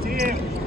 主要。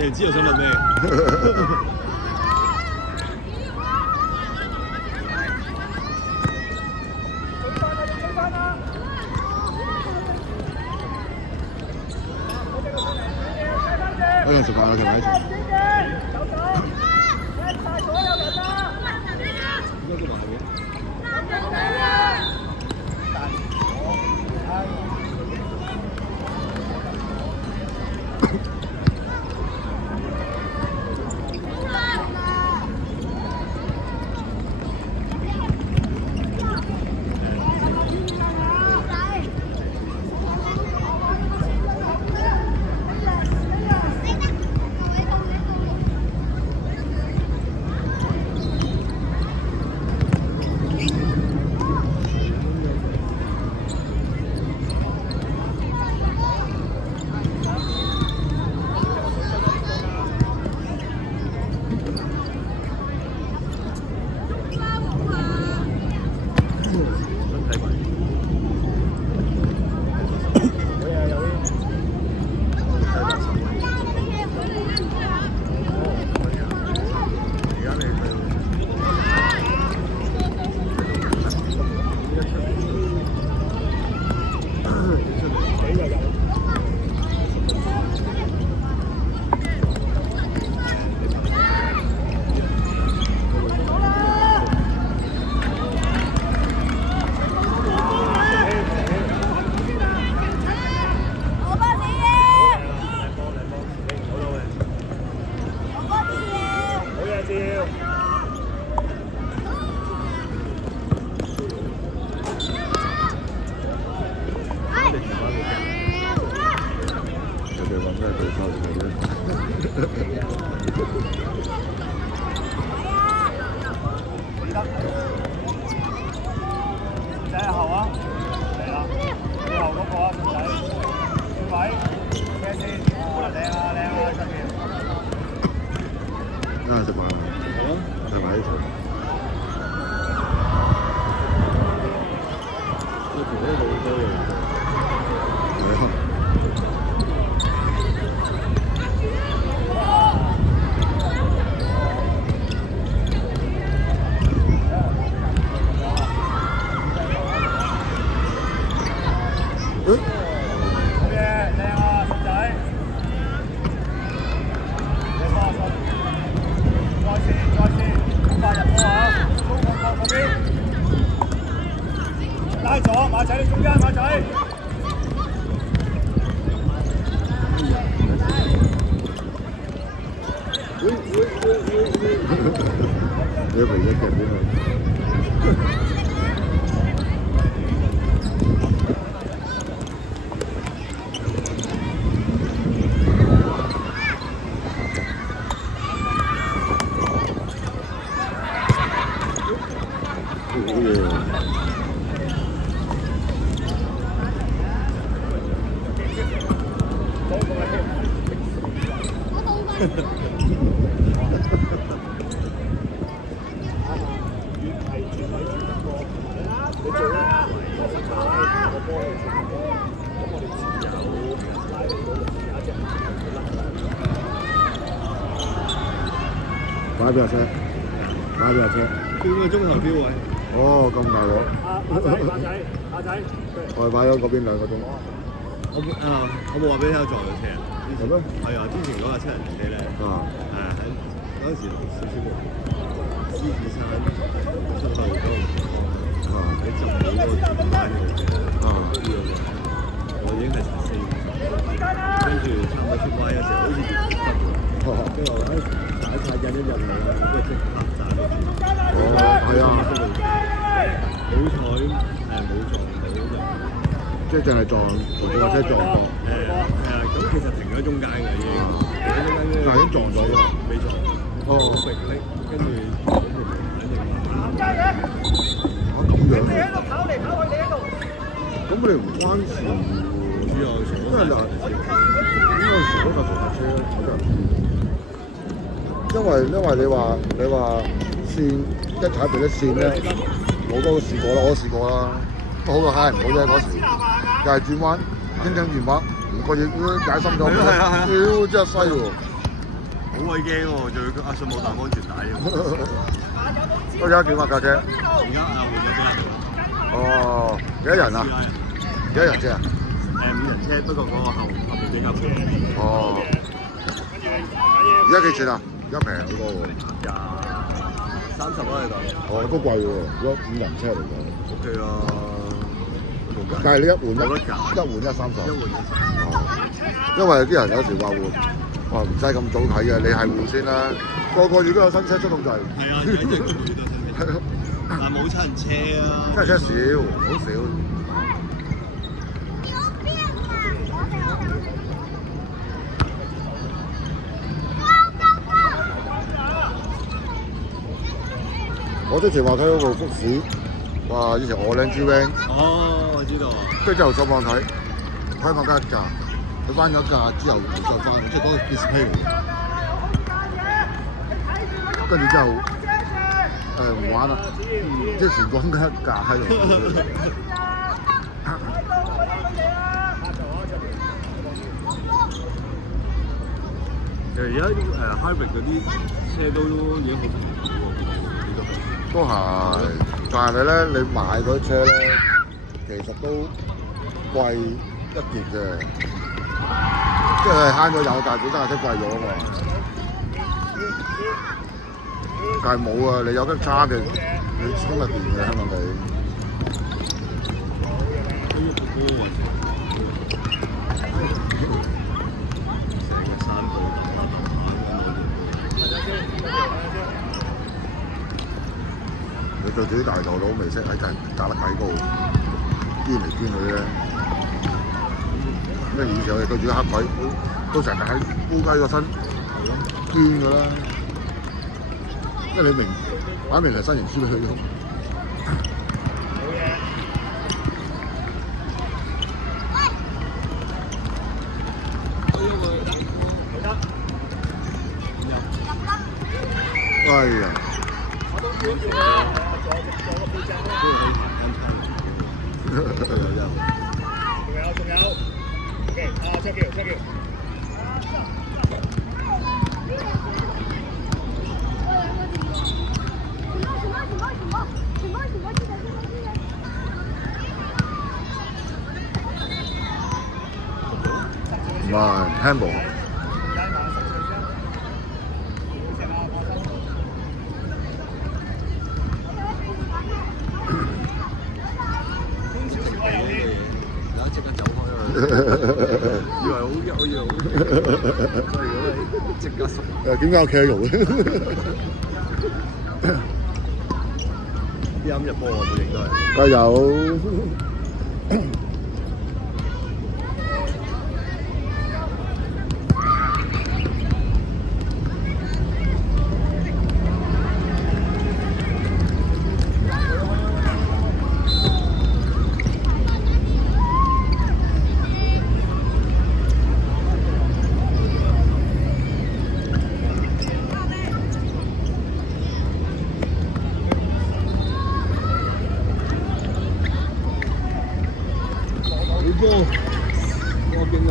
你知道想問咩？我用食飯啦，同埋一齊。應該都話係嘅。一陣食飯啦，好啊，係咪？我同啲好多嘢。係啊。好嘢，靚啊，順仔！你放心，再試，快入波啊！中控角嗰邊，拉咗馬仔，你中間馬仔。你唯一嘅邊個？買邊架車？買邊架車？半個鐘頭標位。哦，咁大鑊！馬仔，我係買咗嗰邊2個鐘。我冇話俾你聽撞咗車啊！係咩？係啊，之前嗰架七人車咧，喺嗰陣時少少個獅子山出去嗰個地方，你就冇嗰個轉彎嘅呢個，我已經係14秒，跟住差唔多出彎嘅時候，好似跟住我踩緊啲人嚟啦，跟住即刻踩到轉。哦，係啊，好彩冇撞到人。即係淨係撞同架車撞過。咁其實停咗中間嘅已經，停咗中間咧，但係已經撞咗㗎，未撞。哦，食力，跟住嗰條肯定加嘢！咁樣。你喺度跑嚟跑去，你喺度。咁你唔關事喎。主要係因為嗱，咁有時嗰架同架車我真係唔知。因為你話線一踩地啲線咧，我都試過啦，我都試過啦。都好過嗨唔好啫嗰時，又係轉彎，傾電話，5個月解心咗，屌真係衰喎！好鬼驚喎，仲要阿信冇帶安全帶喎。而家點啊架車？而家換咗俾人。哦，幾多人啊？幾多人車啊？5人車，不過嗰個後面比較平。哦。而家幾錢啊？而家平好多喎。30啦你度。哦，都貴喎，如果5人車嚟講。OK 啊。但係你一換一30。哦，因為有啲人有時話換，唔使咁早睇嘅，你係換先啦。個月都有新車出動就係。係啊，個月都有新車。但係冇七人車啊。七人車少，好少。我之前話睇嗰部福士，哇！以前我靚 G Van。哦，我知道。跟住之後上網睇，香港加一價，佢翻咗價之後再翻，即係嗰個 display 嚟嘅。跟住之後唔玩啦，即係全港加一價喺度。其實而家hybrid 嗰啲車都已經好平喎。都係，但係咧，你買嗰啲車咧，其實都貴一截嘅，即係慳咗油，但係本身係車貴咗啊嘛。但係冇啊，你有得揸嘅，你充得電嘅香港地。你對住啲大頭佬未識喺隔得睇高，捐嚟捐去咧。咩以前我哋對住啲黑鬼，都成日喺烏雞個身捐㗎啦。因為你明擺明係新型輸俾佢用。哎呀，我都要做啊，做個背脊啦。仲有，OK，出橋。唔係 handball。然後即刻走開啦，以為好弱，所以即刻縮。點解有 carry 嘅？啲啱入波啊！佢應該係。加油！我勁啊！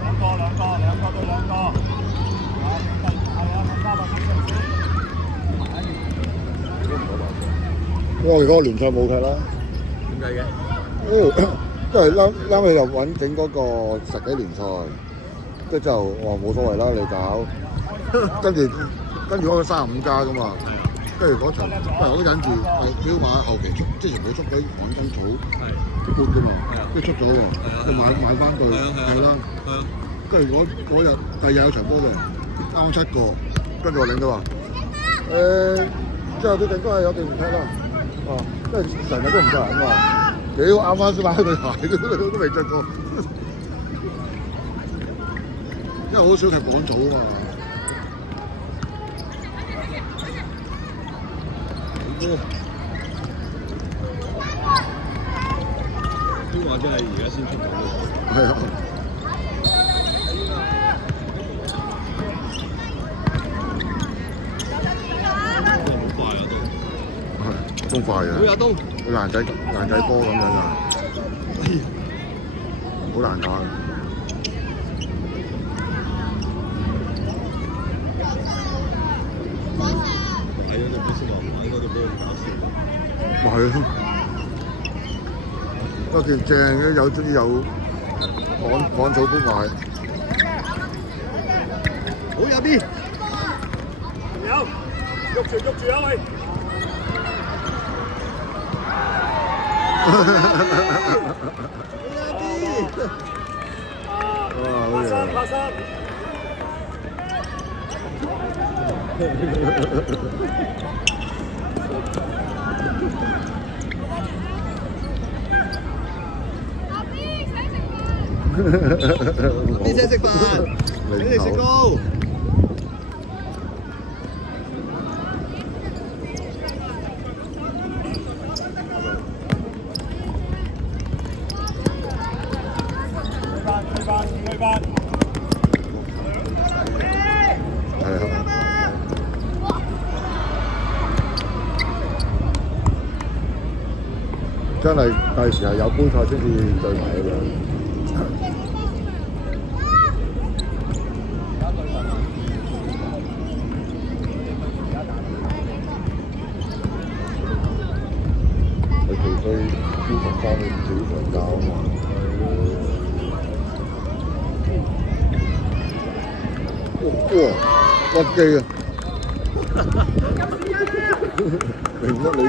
兩個對兩個，因為嗰個聯賽冇踢啦，點解嘅？因為啱佢又揾整嗰個10幾聯賽，跟住就話冇所謂啦，你搞，跟住嗰個35加噶嘛。跟住嗰場，我都忍住，表馬後期之前佢出咗養生草搬㗎嘛，跟住出咗喎，佢買翻對，係啦，跟住嗰日第二日有場波嘅，啱7個，跟住我領導話之後啲頂都係有隊唔踢啦，跟住成日都唔着人嘛，屌啱啱先買對鞋都未着過，因為好少踢廣組啊嘛。都話真係而家先出到嘅。係啊。好快啊都。係，都快啊。好有東。好爛仔波咁樣啊，好難打。買咗隻波先話買嗰隻波打算。咪係咯，嗰件正嘅有趕草搬賣。好入邊。喐住啊喂！哇，好嘢！拍三。邊請食飯？俾你食糕。去翻。係啊。真係第時係有杯賽先至對埋嘅樣。佢除非要求翻你自己上教啊嘛。哇！屈機啊！明屈你機。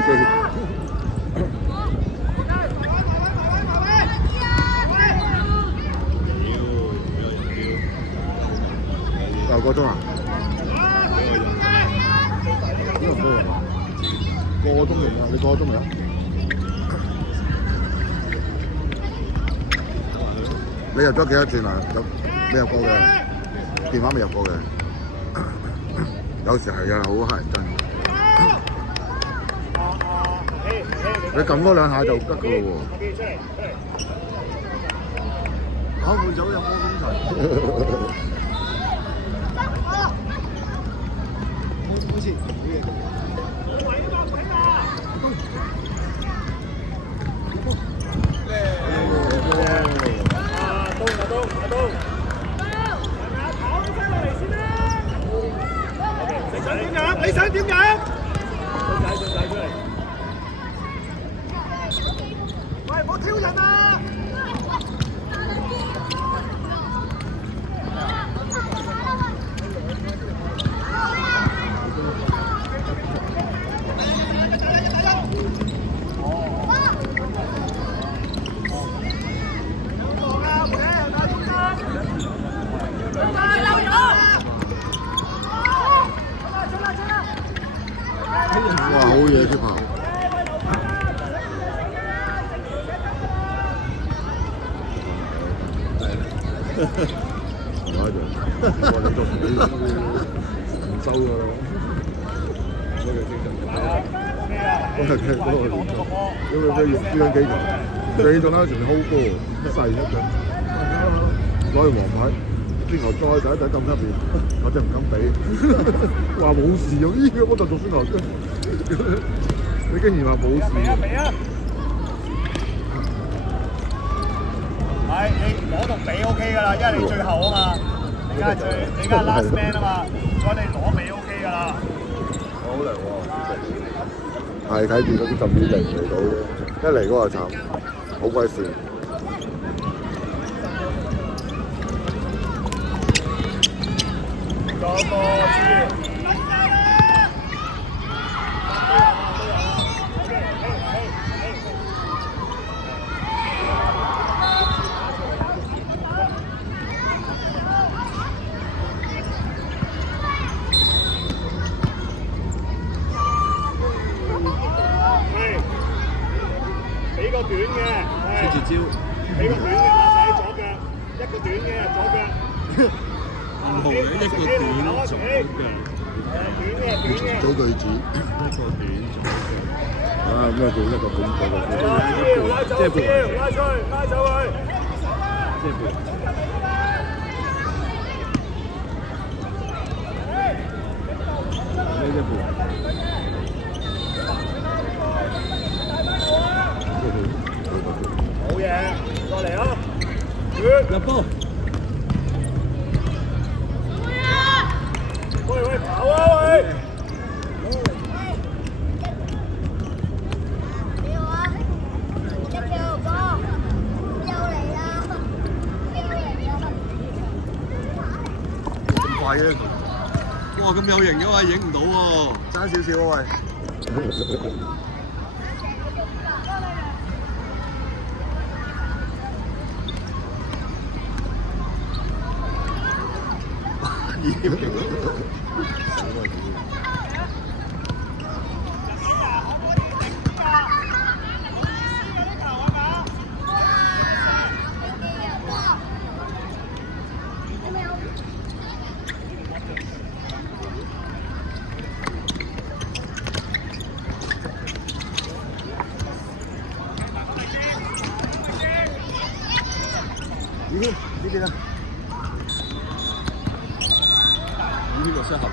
9個鐘啊？多唔多人啊？個鐘嚟啊！你個鐘嚟啊？你入咗幾多轉啊？未入過嘅，電話未入過嘅。有時係啊，好乞人憎。你撳多2下就得㗎咯喎。口會走有魔風塵。好似好嘢咁。你想點樣？進仔出嚟！喂，唔好挑人啊！哇，好嘢啲跑！唔係就，我哋都唔收㗎啦。嗰個精神嘅，嗰個嘅嗰個練習，因為佢用珠江機場，你仲喺前面 hold 波，細一陣，攞完黃牌，之後再第一咁出邊，我真係唔敢俾，話冇事喎，咦，我就做先頭啫。你竟然話冇事？係你攞同比 OK 㗎啦，因為你最後啊嘛，你而家係你而家係 last man 啊嘛，所以你攞比 OK 㗎啦。好涼喎，係睇住嗰啲浸雨嚟到啫，一嚟嗰個站好鬼跣。個個知。俾個短嘅，出絕招，俾個短嘅馬仔左腳，一個短嘅左腳。唔同嘅一個短左腳，組句子，一個短左腳。啊咁啊做一個本個嘅，拉走，拉出去，拉走佢。即係呢一步。好嘢，過嚟啊！入波。喂，跑啊喂！咁快嘅？哇，咁有型嘅話影唔到喎，爭少少啊喂。呢邊啊，呢邊就適合。